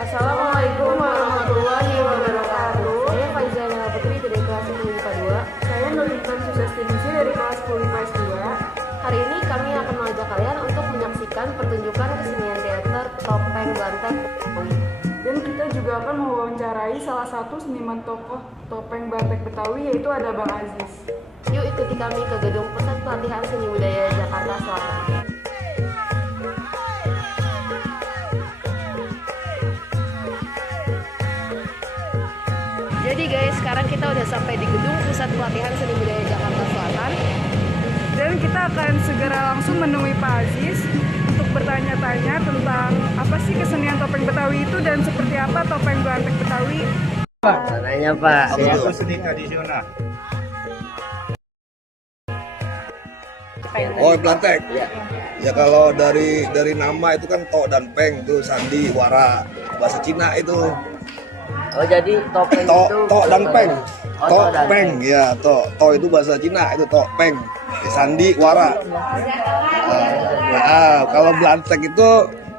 Assalamualaikum warahmatullahi wabarakatuh. Saya Faizana Putri dari kelas 10 IPA 2. Saya Nurhidman Susastibusi dari kelas 10 IPS 2. Hari ini kami akan mengajak kalian untuk menyaksikan pertunjukan kesenian teater Topeng Blantek. Dan kita juga akan mewawancarai salah satu seniman tokoh Topeng Blantek Betawi, yaitu ada Bang Aziz. Yuk ikuti kami ke Gedung Pusat Pelatihan Seni Budaya Jakarta Selatan. Jadi guys, sekarang kita udah sampai di Gedung Pusat Pelatihan Seni Budaya Jakarta Selatan. Dan kita akan segera langsung menemui Pak Aziz untuk bertanya-tanya tentang apa sih kesenian Topeng Betawi itu dan seperti apa Topeng Blantek Betawi. Sananya Pak, Itu seni tradisional. Oh, Blantek. Ya kalau dari nama itu kan To dan Peng itu sandi wara, bahasa Cina itu. oh jadi topeng itu To dan Peng. Oh, To dan Peng ya, To itu bahasa Cina itu To Peng. Sandi wara. Kalau Blantek itu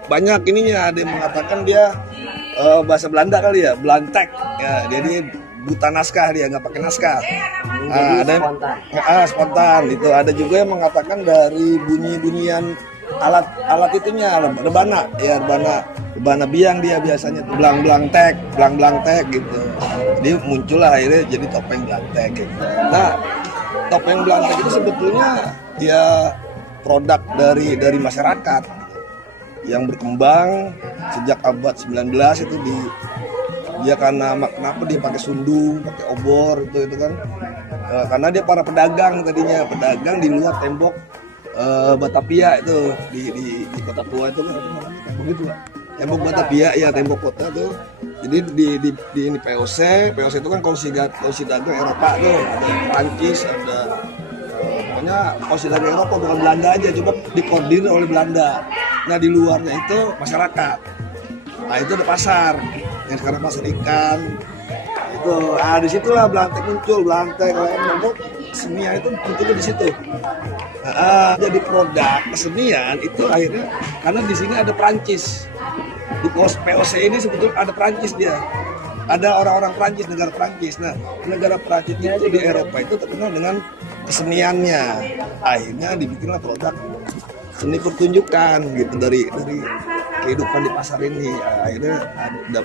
banyak ininya, ada yang mengatakan dia bahasa Belanda kali ya, Blantek. Ya, jadi buta naskah, dia nggak pakai naskah. Ada yang spontan itu. Ada juga yang mengatakan dari bunyi-bunyian alat itunya, rebana ya, rebana biang dia biasanya tuh belang tek gitu. Jadi muncullah akhirnya jadi topeng Blantek gitu. Nah, topeng Blantek itu sebetulnya dia produk dari masyarakat yang berkembang sejak abad 19 itu dia karena kenapa dia pakai sundung, pakai obor itu kan karena dia para pedagang tadinya, pedagang di luar tembok Batavia itu di kota tua itu kan tembok itu Pak. Tembok Batavia ya, tembok kota tuh. Jadi di ini POC itu kan komisi dagang Eropa tuh, ada Prancis, ada pokoknya komisi dagang Eropa, bukan Belanda aja, cuma dikoordinir oleh Belanda. Nah di luarnya itu masyarakat. Nah itu ada pasar yang sekarang pasar ikan itu. Disitulah Blantek muncul, Blantek Lembok, kesenian itu munculnya di situ. Jadi produk kesenian itu akhirnya karena di sini ada Prancis. Di POC ini sebetulnya ada Prancis dia. Ada orang-orang Prancis, negara Prancis. Nah, negara Prancisnya itu di Eropa itu terkenal dengan keseniannya. Akhirnya dibikinlah produk seni pertunjukan gitu dari kehidupan di pasar ini. Akhirnya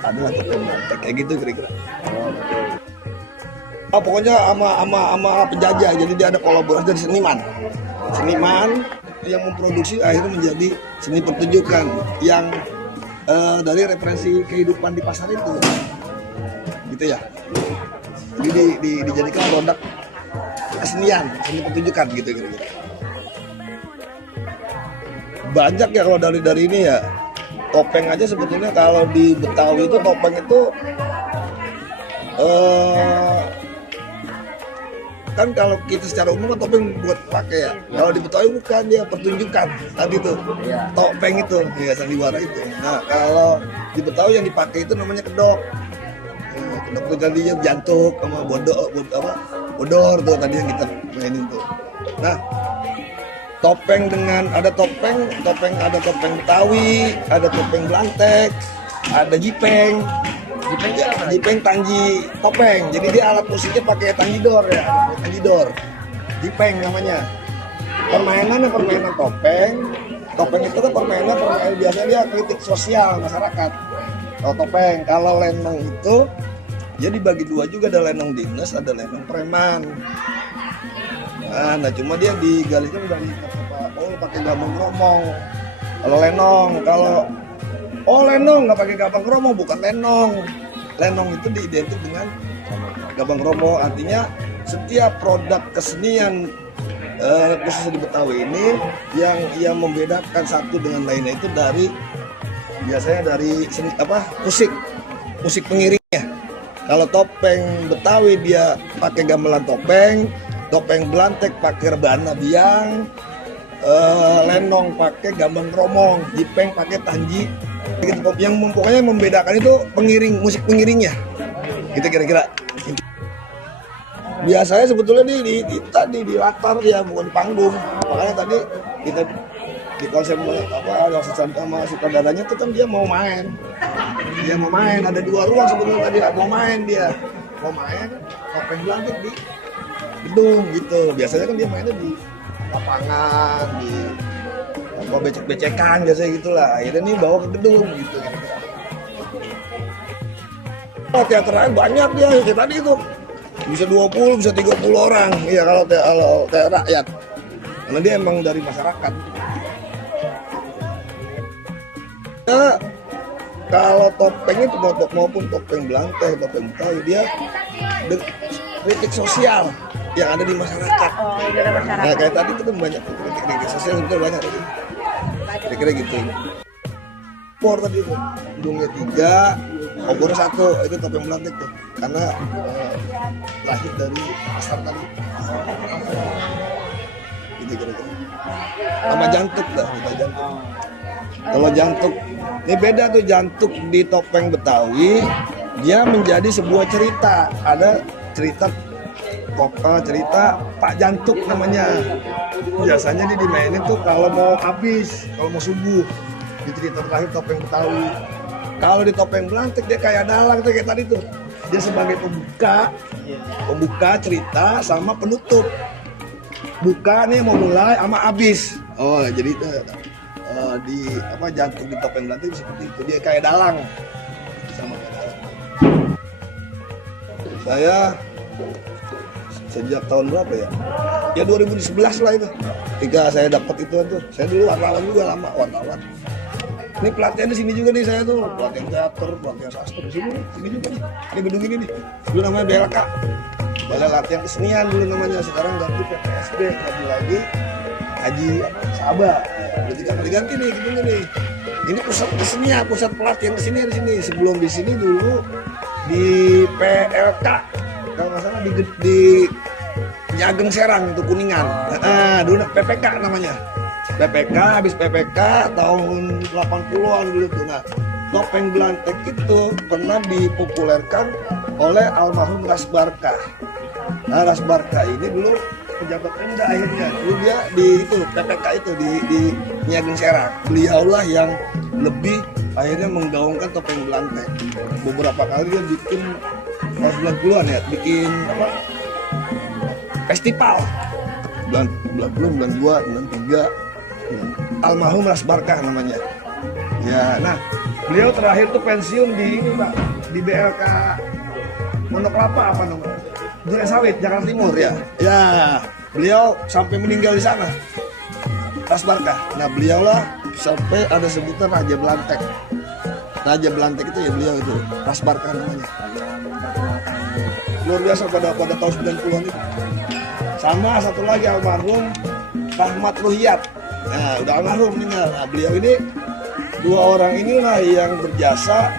adalah topeng Blantek kayak gitu kira-kira. Pokoknya sama penjajah. Jadi dia ada kolaborasi dari seniman yang memproduksi, akhirnya menjadi seni pertunjukan yang dari referensi kehidupan di pasar itu, gitu ya. Jadi dijadikan produk kesenian, seni pertunjukan gitu kira-kira. Banyak ya kalau dari ini ya. Topeng aja sebetulnya kalau di Betawi itu topeng itu kan kalau kita secara umum kan topeng buat pakai ya. Kalau di Betawi bukan, dia pertunjukan tadi tuh. Topeng itu ya, sandiwara itu. Nah kalau di Betawi yang dipakai itu namanya kedok. Kedok itu tadinya jantuk sama bodor tuh tadi yang kita mainin tuh. Nah topeng ada topeng Betawi, ada topeng Blantek, ada jipeng. Jipeng tanji topeng. Jadi dia alat musiknya pakai tanjidor ya, tanjidor. Jipeng namanya. Permainan topeng. Topeng itu kan permainan biasanya dia kritik sosial masyarakat. Kalau topeng, kalau lenong itu jadi dibagi dua juga, ada lenong dinas, ada lenong preman. Nah cuma dia digalisnya dari pakai gabung romong. Kalau lenong, lenong nggak pakai gabang romo, bukan lenong. Lenong itu diidentik dengan gabang romo. Artinya setiap produk kesenian khususnya di Betawi ini yang membedakan satu dengan lainnya itu biasanya dari musik pengiringnya. Kalau topeng Betawi dia pakai gamelan topeng Blantek pakai rebana biang, lenong pakai gambang romong, jipeng pakai tanji. Yang pokoknya membedakan itu musik pengiringnya. Gitu kira-kira. Biasanya sebetulnya tadi di latar ya, bukan di panggung. Makanya tadi kita di konsep sama sutradaranya itu kan dia mau main. Dia mau main, ada 2 ruang sebetulnya dia mau main topeng blantik di gedung gitu. Biasanya kan dia mainnya di lapangan, di apa becek-becekan biasanya gitulah. Akhirnya nih bawa ke gedung gitu. Oh, teater lain banyak dia kayak tadi itu. Bisa 20, bisa 30 orang. Iya kalau teater rakyat. Karena dia emang dari masyarakat. Nah, kalau topeng itu maupun topeng Blantek, topeng Betawi, dia kritik sosial yang ada di masyarakat. Oh, itu ada masyarakat. Nah, kayak tadi itu kan banyak kritik sosial itu banyak. Kira-kira gitu. Obor tadi itu, hidungnya 3, obor 1, itu topeng Blantek tuh. Karena lahir dari pasar tadi. Gitu kira-kira. Sama jantuk dah, kita jantuk. Kalau jantuk, ini beda tuh jantuk di topeng Betawi, dia menjadi sebuah cerita. Ada cerita Pak Jantuk namanya. Biasanya dia dimainin tuh kalau mau habis, kalau mau subuh. Di cerita terakhir topeng Betawi. Kalau di topeng Blantek dia kayak dalang tuh kayak tadi tuh. Dia sebagai pembuka cerita sama penutup. Buka nih mau mulai sama habis. Oh, jadi itu di apa jantung di topeng Blantek seperti itu, dia kayak dalang sama kayak dalang. Saya sejak tahun berapa ya? Ya 2011 lah itu. Ketika saya dapat itu tuh, saya dulu wartawan juga lama wartawan. Ini pelatihan di sini juga nih saya tuh, pelatihan teater, pelatihan sastra di sini juga nih. Ini gedung ini nih. Dulu namanya BLK. Balai Latihan Kesenian dulu namanya, sekarang ganti PPSB, ganti lagi Haji Sabah. Berarti ganti nih gedungnya nih. Ini pusat kesenian, pusat pelatihan kesenian di sini. Sebelum di sini dulu di PLK, kalau nggak salah di Nyageng Serang itu Kuningan. Dulu PPK namanya. PPK, habis PPK tahun 80-an dulu tuh. Nah, topeng Blantek itu pernah dipopulerkan oleh almarhum Ras Barkah. Nah, Ras Barkah ini dulu pejabat Pemda akhirnya. Dulu dia di itu PPK itu di Nyageng Serang. Beliaulah yang lebih akhirnya menggaungkan topeng Blantek. Beberapa kali dia bikin tahun 90-an ya, bikin apa? Festival. Bulan 92, 93. Almarhum Ras Barkah namanya. Ya, nah beliau terakhir tuh pensiun di ini Pak, di BLK Pondok Kelapa apa namanya? Duren Sawit, Jakarta Timur ya. Ya, beliau sampai meninggal di sana. Ras Barkah. Nah, beliau lah sampai ada sebutan Raja Blantek. Raja Blantek itu ya beliau itu, Ras Barkah namanya. Luar biasa pada tahun 90-an itu. Sama satu lagi almarhum Rahmat Ruhiyat. Nah, udah almarhum meninggal. Nah, beliau ini 2 orang inilah yang berjasa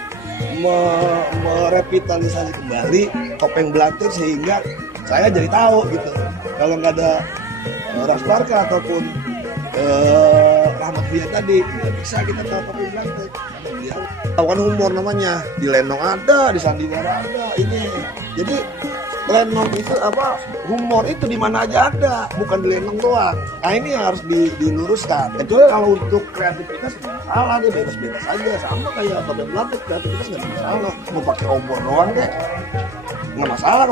merevitalisasi kembali topeng Blantek sehingga saya jadi tahu gitu. Kalau nggak ada Ras Barkah ataupun Rahmat Ruhiyat tadi, tidak bisa kita tahu topeng Blantek. Karena beliau tahu kan humor namanya. Di Lenong ada, di Sandiwara ada. Ini jadi Lenong itu apa, humor itu di mana aja ada, bukan di Lenong doang. Nah ini yang harus diluruskan. Kecuali kalau untuk kreativitas salah, dia bebas-bebas aja, sama kayak topeng Blantek, kreativitas nggak masalah. Mau pakai obor doang deh, nggak masalah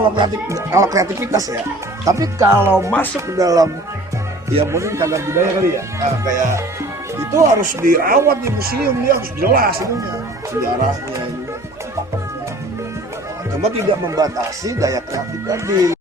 kalau kreativitas ya. Tapi kalau masuk ke dalam ya mungkin cagar budaya kali ya, nah, kayak itu harus dirawat di museum, dia harus jelas ininya, sejarahnya. Cuma tidak membatasi daya kreatif tadi.